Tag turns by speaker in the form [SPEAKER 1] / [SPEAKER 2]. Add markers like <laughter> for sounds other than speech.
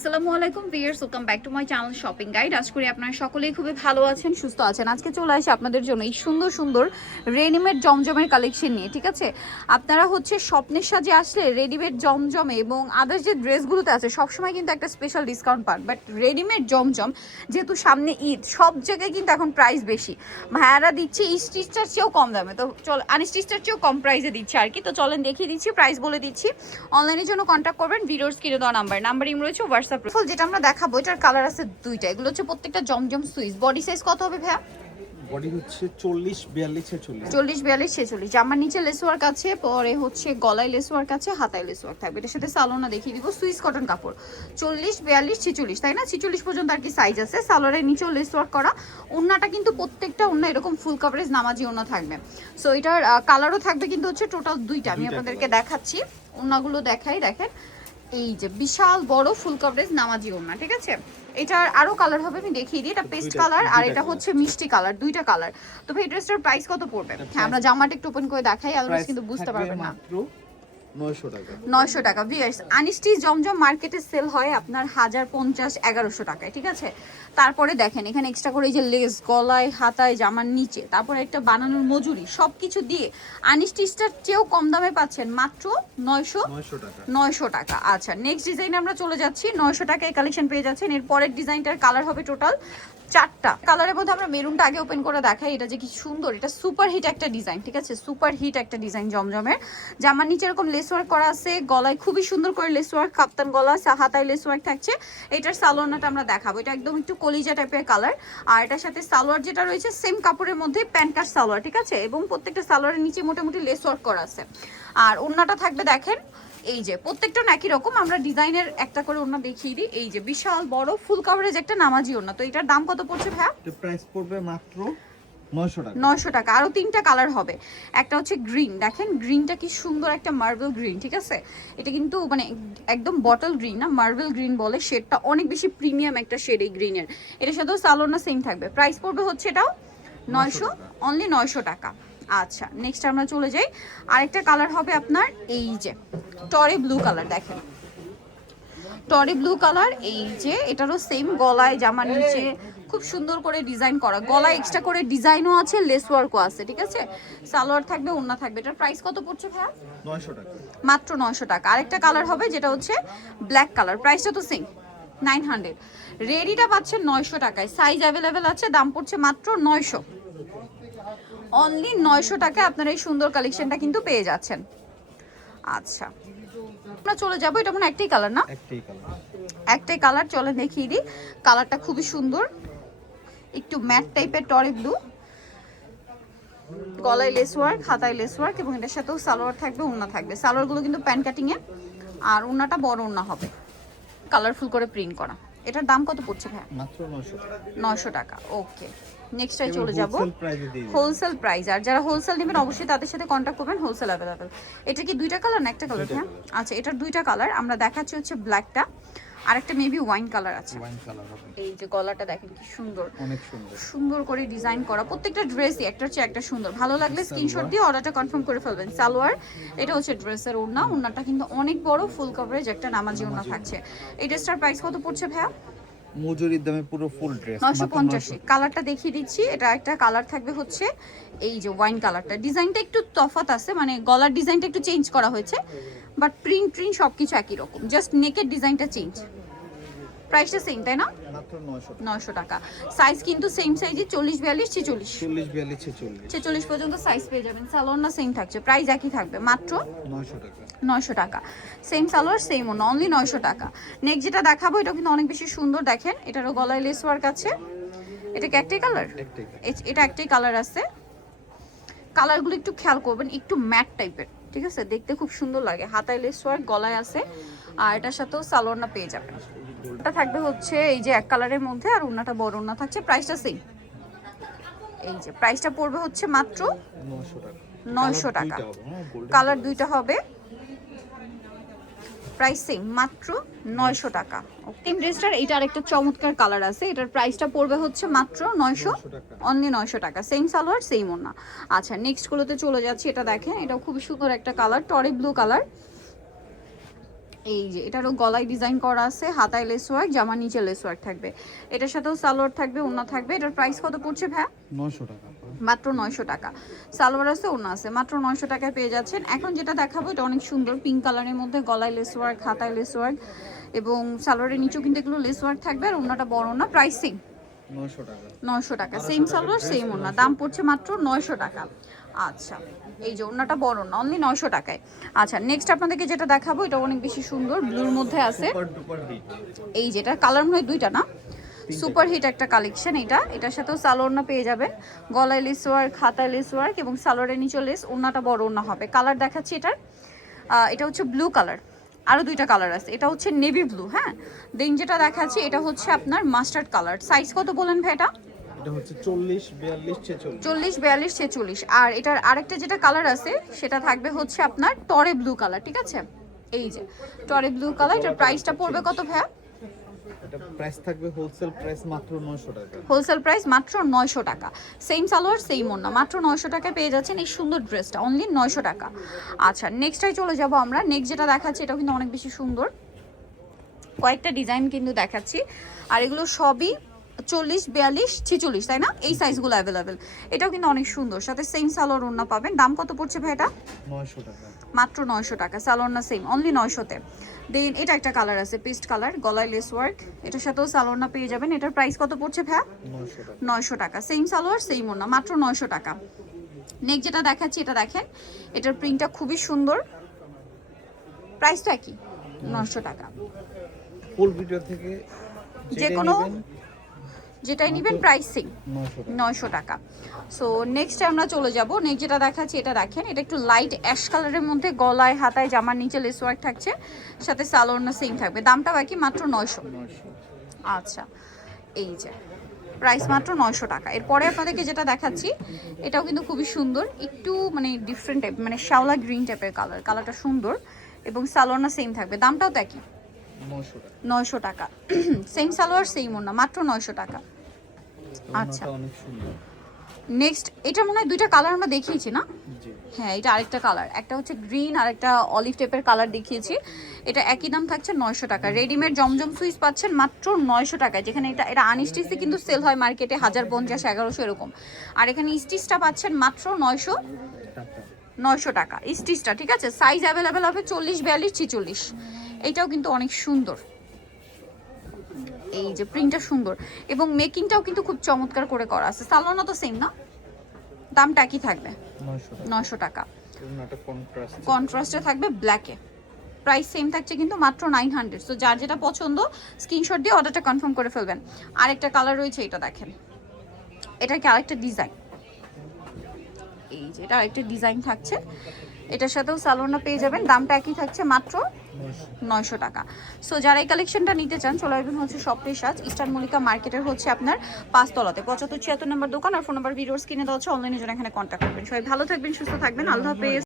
[SPEAKER 1] আসসালামু আলাইকুম viewers welcome back to my channel shopping guide. আজ করি আপনারা সকলেই খুবই ভালো আছেন, সুস্থ আছেন। আজকে চলে আসি আপনাদের জন্য এই সুন্দর সুন্দর রেডিমেড জমজমের কালেকশন নিয়ে, ঠিক আছে? আপনারা হচ্ছে স্বপ্নের সাজে আসলে রেডিমেড জমজমে এবং আদার্স যে ড্রেসগুলোতে আছে, সবসময় কিন্তু একটা স্পেশাল ডিসকাউন্ট পান। বাট রেডিমেড জমজম, যেহেতু সামনে ঈদ, সব জায়গায় কিন্তু এখন প্রাইস বেশি। ভাইয়ারা দিচ্ছে স্টিচটার চেয়েও কম দামে। তো চল আনস্টিচটার চেয়েও কম প্রাইসে দিচ্ছে আর কি। তো চলেন দেখিয়ে দিচ্ছি প্রাইস বলে দিচ্ছি। অনলাইনের জন্য কন্ট্যাক্ট করবেন, ভিডিওর স্ক্রিনে দেওয়া নাম্বার নাম্বার ইম রয়েছে হোয়াটসঅ্যাপ ফুল যেটা আমরা দেখাবো এটার কালার আছে দুইটা। এগুলো হচ্ছে প্রত্যেকটা জমজম সুইচ। বডি সাইজ কত হবে ভাইয়া?
[SPEAKER 2] বডি হচ্ছে
[SPEAKER 1] জামার নিচে লেস ওয়ার্ক আছে পরে হচ্ছে গলায় লেস ওয়ার্ক আছে হাতায় লেস ওয়ার্ক থাকবে। এটার সাথে সালোনা দেখিয়ে দিব। সুইস কটন কাপড়। চল্লিশ বিয়াল্লিশ ছেচল্লিশ তাই না? ছেচল্লিশ পর্যন্ত আর কি সাইজ আছে। সালোয়ারের নিচেও লেস ওয়ার্ক করা। ওন্নাটা কিন্তু প্রত্যেকটা ওন্না এরকম ফুল কাভারেজ নামাজি ওন্না থাকবে। সো এটার কালারও থাকবে কিন্তু হচ্ছে টোটাল দুইটা। আমি আপনাদেরকে দেখাচ্ছি। ওন্নাগুলো দেখাই দেখেন। এই যে বিশাল বড় ফুল কভারেজ নামাজি ওড়না ঠিক আছে? এটার আরও কালার হবে আমি দেখিয়ে দিই। এটা পেস্ট কালার আর এটা হচ্ছে মিষ্টি কালার দুইটা কালার তো ভাই ড্রেসটার প্রাইস কত পড়বে? হ্যাঁ আমরা জামাটা একটু ওপেন করে দেখাই আদারওয়াইজ কিন্তু বুঝতে পারবেন না।
[SPEAKER 2] মাত্র নয়শো টাকা।
[SPEAKER 1] নয়শো টাকা। ভিয়ার্স আনিস্টি জমজম মার্কেটে সেল হয় আপনার হাজার পঞ্চাশ এগারোশো টাকায় ঠিক আছে? তারপরে দেখেন এখানে এক্সট্রা করে এই যে লেস গলায় হাতায় জামার নিচে তারপরে একটা বানানোর মজুরি সব কিছু দিয়ে আনিস্টিসটার চেয়েও কম দামে পাচ্ছেন মাত্র নয়শো
[SPEAKER 2] নয়শো টাকা।
[SPEAKER 1] নয়শো টাকা। আচ্ছা নেক্সট ডিজাইন আমরা চলে যাচ্ছি। নয়শো টাকায় কালেকশন পেয়ে যাচ্ছেন। এর পরের ডিজাইনটার কালার হবে টোটাল চারটা। কালারের মধ্যে আমরা মেরুনটা আগে ওপেন করে দেখাই। এটা যে কি সুন্দর, এটা সুপার হিট একটা ডিজাইন ঠিক আছে? সুপার হিট একটা ডিজাইন জমজমের। জামার নিচে এরকম লেস ওয়ার্ক করা আছে, গলায় খুবই সুন্দর করে লেস ওয়ার্ক কাপ্তান গলা, সা- হাতায় লেস ওয়ার্ক থাকছে। এটার সালোয়ারটা আমরা দেখাবো। এটা একদম একটু কলিজা টাইপের কালার আর এটার সাথে সালোয়ার যেটা রয়েছে সেম কাপড়ের মধ্যে প্যান্ট কাট সালোয়ার, ঠিক আছে? এবং প্রত্যেকটা সালোয়ারের নিচে মোটামুটি লেস ওয়ার্ক করা আছে। আর ওড়নাটা থাকবে দেখেন এই যে প্রত্যেকটা একই রকম আমরা ডিজাইনের একটা করে ওড়না দেখিয়ে দিই। এই যে বিশাল বড় ফুল কাভারেজ একটা নামাজি ওড়না। তো এটার দাম কত পড়ছে ভাইয়া?
[SPEAKER 2] এটা প্রাইস পড়বে মাত্র নয়শো টাকা।
[SPEAKER 1] নয়শো টাকা। আরও তিনটা কালার হবে। একটা হচ্ছে গ্রিন দেখেন গ্রিনটা কি সুন্দর একটা মার্বেল গ্রিন ঠিক আছে? এটা কিন্তু মানে একদম বটল গ্রিন না মার্বেল গ্রিন বলে। শেডটা অনেক বেশি প্রিমিয়াম একটা শেড এই গ্রিনের এটার সাথেও সালোনা সেম থাকবে। প্রাইস পড়বে হচ্ছে এটাও নয়শো অনলি নয়শো টাকা। আচ্ছা নেক্সট আমরা চলে যাই। আরেকটা কালার হবে আপনার এই যে টরে ব্লু কালার দেখেন। টরি ব্লু কালার এই যে এটারও সেম গলায় জামার নিচে খুব সুন্দর করে ডিজাইন করা। গলায় এক্সট্রা করে ডিজাইনও আছে লেস ওয়ার্কও আছে ঠিক আছে? সালোয়ার থাকবে ওন্না থাকবে। এটার প্রাইস কত পড়ছে ভাইয়া?
[SPEAKER 2] নয়শো টাকা।
[SPEAKER 1] মাত্র নয়শো টাকা। আরেকটা কালার হবে যেটা হচ্ছে ব্ল্যাক কালার প্রাইসটা তো সেম নাইন হান্ড্রেড রেডিটা পাচ্ছেন নয়শো টাকায়। সাইজ অ্যাভেলেবেল আছে দাম পড়ছে মাত্র নয়শো। অনলি নয়শো টাকায় আপনারা এই সুন্দর কালেকশনটা কিন্তু পেয়ে যাচ্ছেন। আচ্ছা। আমরা চলে যাব এটা মনে একটাই কালার না?
[SPEAKER 2] একটাই কালার
[SPEAKER 1] চলে দেখিয়ে দিই। কালারটা খুবই সুন্দর। একটু ম্যাট টাইপের টরে ব্লু গলায় লেস ওয়ার্ক হাতায় লেস ওয়ার্ক এবং এটার সাথেও সালোয়ার থাকবে ওড়না থাকবে। সালোয়ারগুলো কিন্তু প্যান্ট কাটিংয়ে আর ওড়নাটা বড় ওড়না হবে। কালারফুল করে প্রিন্ট করা। এটার দাম কত পড়ছে ভাই
[SPEAKER 2] মাত্র নয়শো টাকা।
[SPEAKER 1] ওকে নেক্সটটাই চলে যাব
[SPEAKER 2] হোলসেল প্রাইসে
[SPEAKER 1] আর যারা হোলসেল নেবেন অবশ্যই তাদের সাথে কন্ট্যাক্ট করবেন হোলসেল অ্যাভেলেবেল এটা কি দুইটা কালার না একটা কালার। হ্যাঁ? আচ্ছা এটার দুইটা কালার আমরা দেখাচ্ছি হচ্ছে ব্ল্যাকটা আর একটা মেবি ওয়াইন কালার আছে।
[SPEAKER 2] ওয়াইন কালার হবে
[SPEAKER 1] এই যে গলাটা দেখেন কি সুন্দর।
[SPEAKER 2] অনেক সুন্দর।
[SPEAKER 1] সুন্দর করে ডিজাইন করা। প্রত্যেকটা ড্রেসই একটার চেয়ে একটা সুন্দর। ভালো লাগলে স্ক্রিনশট দিয়ে অর্ডারটা কনফার্ম করে ফেলবেন। সালোয়ার এটা হচ্ছে ড্রেসের ওড়না। ওড়নাটা কিন্তু অনেক বড় ফুল কভারেজ একটা নামাজি ওড়না থাকছে। এই ড্রেসটার প্রাইস কত পড়ছে ভাইয়া?
[SPEAKER 2] মজুরির দামে পুরো ফুল ড্রেস
[SPEAKER 1] নয়শো পঞ্চাশে। কালারটা দেখিয়ে দিচ্ছি। এটা একটা কালার থাকবে হচ্ছে এই যে ওয়াইন কালারটা ডিজাইনটা একটু তফাত আছে মানে গলার ডিজাইনটা একটু চেঞ্জ করা হয়েছে বাট প্রিন্ট প্রিন্ট সবকিছু একই রকম। জাস্ট নেকের ডিজাইনটা চেঞ্জ প্রাইসটা সেম তাই না?
[SPEAKER 2] নয়শো
[SPEAKER 1] টাকা। সাইজ কিন্তু সেম সাইজে চল্লিশ বিয়াল্লিশ ছেচল্লিশ।
[SPEAKER 2] চল্লিশ বিয়াল্লিশ ছেচল্লিশ।
[SPEAKER 1] ছেচল্লিশ পর্যন্ত সাইজ পেয়ে যাবেন। সালোয়ার না সেম থাকছে প্রাইস একই থাকবে মাত্র
[SPEAKER 2] নয়শো টাকা।
[SPEAKER 1] নয়শো টাকা। সেম সালোয়ার সেম অন্য অনলি নয়শো টাকা। নেক্সট যেটা দেখাবো এটা কিন্তু অনেক বেশি সুন্দর দেখেন। এটারও গলায় লেস ওয়ার্ক আছে। এটা কি একটাই কালার এটা একটাই কালার আছে। কালারগুলো একটু খেয়াল করবেন একটু ম্যাট টাইপের ঠিক আছে? দেখতে খুব সুন্দর লাগে। হাতায় লেস ওয়ার্ক গলায় আছে। আর এটার সাথেও সালোয়ারটা পেয়ে যাবেন। এটা থাকবে হচ্ছে এই যে এক কালারের মধ্যে আর ওনাটা বড় ওনা থাকছে। প্রাইসটা সেম এই যে প্রাইসটা পড়বে হচ্ছে মাত্র
[SPEAKER 2] নয়শো টাকা। হ্যাঁ,
[SPEAKER 1] কালার দুইটা হবে। প্রাইস সেম মাত্র নয়শো টাকা। তিন ড্রেসটার এটা আরেকটা চমৎকার কালার আছে। এটার প্রাইসটা পড়বে হচ্ছে মাত্র নয়শো
[SPEAKER 2] 900 টাকা।
[SPEAKER 1] অনলি নয়শো টাকা। সেম সালোয়ার সেম ওনা আচ্ছা নেক্সট গুলোতে চলে যাচ্ছি। এটা দেখেন এটাও খুবই সুন্দর একটা কালার টরে ব্লু কালার এই যে এটারও গলায় ডিজাইন করা আছে হাতায় লেস ওয়ার্ক জামার নিচে লেস ওয়ার্ক থাকবে। এটার সাথেও সালোয়ার থাকবে ওড়না থাকবে। এটার প্রাইস কত পড়ছে ভ্যা
[SPEAKER 2] নশো টাকা।
[SPEAKER 1] মাত্র নয়শো টাকা। সালোয়ার আছে ওড়না আছে। মাত্র নয়শো টাকায় পেয়ে যাচ্ছেন। এখন যেটা দেখাবো এটা অনেক সুন্দর পিঙ্ক কালারের মধ্যে গলায় লেস ওয়ার্ক হাতায় লেস ওয়ার্ক এবং সালোয়ারের নিচেও কিন্তু এগুলো লেস ওয়ার্ক থাকবে আর ওড়নাটা বড় না প্রাইসিং নয়শো টাকা। সেম সালোয়ার সেম ওড়না। দাম পড়ছে মাত্র নয়শো টাকা। আচ্ছা এই যে ওড়নাটা বড় না অনলি নয়শো টাকায়। আচ্ছা নেক্সট আপনাদেরকে যেটা দেখাবো এটা অনেক বেশি সুন্দর ব্লুর মধ্যে আছে। এই যেটা কালার মনে হয় দুইটা না? সুপার হিট একটা কালেকশন এটা। এটার সাথেও সালোয়ারনা পেয়ে যাবেন। গলায় লেস ওয়ার্ক হাতায় লেস ওয়ার্ক এবং সালোয়ারের নিচে লেস ওড়নাটা বড় ওড়না হবে। কালার দেখাচ্ছি এটার। এটা হচ্ছে ব্লু কালার আরও দুইটা কালার আছে। এটা হচ্ছে নেভি ব্লু হ্যাঁ? দেন যেটা দেখাচ্ছি এটা হচ্ছে আপনার মাস্টার্ড কালার সাইজ কত বলেন ভাই এটা?
[SPEAKER 2] এটা হচ্ছে
[SPEAKER 1] আর এটার আরেকটা যেটা কালার আছে সেটা থাকবে হচ্ছে আপনার টরে ব্লু কালার ঠিক আছে? এই যে টরে ব্লু কালার এটার প্রাইসটা পড়বে কত ভাইয়া?
[SPEAKER 2] এটা প্রাইস থাকবে হোলসেল প্রাইস মাত্র নশো টাকা।
[SPEAKER 1] হোলসেল প্রাইস মাত্র নয়শো টাকা। সেম সালোয়ার সেম মাত্র নয়শো টাকায় পেয়ে যাচ্ছেন এই সুন্দর ড্রেসটা অনলি নয়শো টাকা। আচ্ছা নেক্সটটাই চলে যাব আমরা। নেক্সট যেটা দেখাচ্ছি এটাও কিন্তু অনেক বেশি সুন্দর। কয়েকটা ডিজাইন কিন্তু দেখাচ্ছি। আর এগুলো সবই চল্লিশ বিয়াল্লিশ ছিচল্লিশ তাই না? এই সাইজগুলো অ্যাভেলেবেল এটাও কিন্তু অনেক সুন্দর। সাথে সেম সালোয়ার ওড়না পাবেন। দাম কত পড়ছে ভাই এটা? মাত্র নয়শো টাকা। সালোয়ার না সেম অনলি নয়শোতে। দেন এটা একটা কালার আছে পেস্ট কালার গলায় লেস ওয়ার্ক এটার সাথেও সালোয়ার পেয়ে যাবেন। এটার প্রাইস কত পড়ছে ভাইয়া?
[SPEAKER 2] নয়শো টাকা।
[SPEAKER 1] সেম সালোয়ার সেম ওনা মাত্র নয়শো টাকা। নেক্সট যেটা দেখাচ্ছি এটা দেখেন। এটার প্রিন্টটা খুবই সুন্দর। প্রাইসটা একই। নয়শো। টাকা।
[SPEAKER 2] ফুল ভিডিও থেকে
[SPEAKER 1] যে কোনো যেটাই নেবেন প্রাইস সেম
[SPEAKER 2] নয়শো টাকা।
[SPEAKER 1] সো নেক্সট আমরা চলে যাব। নেক্সট যেটা দেখাচ্ছি এটা দেখেন এটা একটু লাইট অ্যাশ কালারের মধ্যে গলায় হাতায় জামার নিচে লেস ওয়ার্ক থাকছে। সাথে সালোয়ার সেম থাকবে। দামটা বাকি মাত্র নয়শো। আচ্ছা এই যে প্রাইস মাত্র নয়শো টাকা। এরপরে আপনাদেরকে যেটা দেখাচ্ছি এটাও কিন্তু খুবই সুন্দর। একটু মানে ডিফারেন্ট টাইপ মানে শ্যাওলা গ্রিন টাইপের কালার কালারটা সুন্দর। এবং সালোয়ারটা সেম থাকবে। দামটাও তো একই।
[SPEAKER 2] নয়শো টাকা।
[SPEAKER 1] নয়শো টাকা। <clears throat> সেম সালোয়ার সেম ওনা মাত্র নয়শো টাকা। আচ্ছা।
[SPEAKER 2] অনেক সুন্দর।
[SPEAKER 1] নেক্সট এটা মনে হয় দুইটা কালার আমরা দেখিয়েছি না? হ্যাঁ এটা আরেকটা কালার একটা হচ্ছে গ্রিন আর একটা অলিভ টাইপের কালার দেখিয়েছি। এটা একই দাম থাকছে নয়শো টাকা। রেডিমেড জমজম সুইচ পাচ্ছেন মাত্র নয়শো টাকায় যেখানে এটা এটা আনস্টিচে কিন্তু সেল হয় মার্কেটে হাজার পঞ্চাশ এগারোশো এরকম। আর এখানে স্টিচটা পাচ্ছেন মাত্র নয়শো নয়শো টাকা। স্টিচটা ঠিক আছে? সাইজ অ্যাভেলেবেল হবে চল্লিশ বিয়াল্লিশ ছিচল্লিশ। এইটাও কিন্তু অনেক সুন্দর। এই যে প্রিন্টটা সুন্দর। এবং মেকিংটাও কিন্তু খুব চমৎকার করে করা আছে। সালোনা তো সেম না? দামটা কি থাকবে।
[SPEAKER 2] নয়শো টাকা। কন্ট্রাস্টে
[SPEAKER 1] থাকবে ব্ল্যাকে প্রাইস সেম থাকছে কিন্তু মাত্র নাইন হান্ড্রেড সো যার যেটা পছন্দ স্ক্রিনশট দিয়ে অর্ডারটা কনফার্ম করে ফেলবেন। আরেকটা কালার রয়েছে এটা দেখেন। এটা কি আরেকটা ডিজাইন এই যে এটা আরেকটা ডিজাইন থাকছে। এটার সাথেও সালোনা পেয়ে যাবেন। দামটা একই থাকছে মাত্র নয়শো টাকা। সো যারা এই কালেকশনটা নিতে চান, চলে আসবেন হচ্ছে স্বপ্নের সাজ ইস্টার্ন মল্লিকা মার্কেটের হচ্ছে আপনার পাঁচতলাতে। পঁচাত্তর ছিয়াত্তর নম্বর দোকান আর ফোন নাম্বার ভিডিওস কিনে দেওয়া হচ্ছে। অনলাইনে জন্য এখানে কন্ট্যাক্ট করবেন। সবাই ভালো থাকবেন, সুস্থ থাকবেন। আল্লাহ হাফেজ।